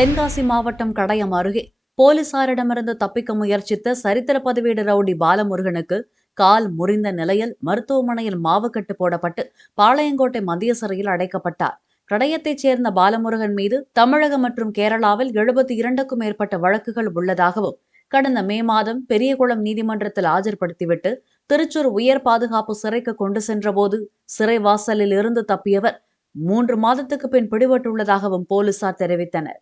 தென்காசி மாவட்டம் கடையம் அருகே போலீசாரிடமிருந்து தப்பிக்க முயற்சித்த சரித்திர பதிவேடு ரவுடி பாலமுருகனுக்கு கால் முறிந்த நிலையில் மருத்துவமனையில் மாவுக்கட்டு போடப்பட்டு பாளையங்கோட்டை மத்திய சிறையில் அடைக்கப்பட்டார். கடையத்தைச் சேர்ந்த பாலமுருகன் மீது தமிழகம் மற்றும் கேரளாவில் 72க்கும் மேற்பட்ட வழக்குகள் உள்ளதாகவும் கடந்த மே மாதம் பெரியகுளம் நீதிமன்றத்தில் ஆஜர்படுத்திவிட்டு திருச்சூர் உயர் பாதுகாப்பு சிறைக்கு கொண்டு சென்றபோது சிறைவாசலில் இருந்து தப்பியவர் 3 மாதத்துக்கு பின் பிடிபட்டுள்ளதாகவும் போலீசார் தெரிவித்தனர்.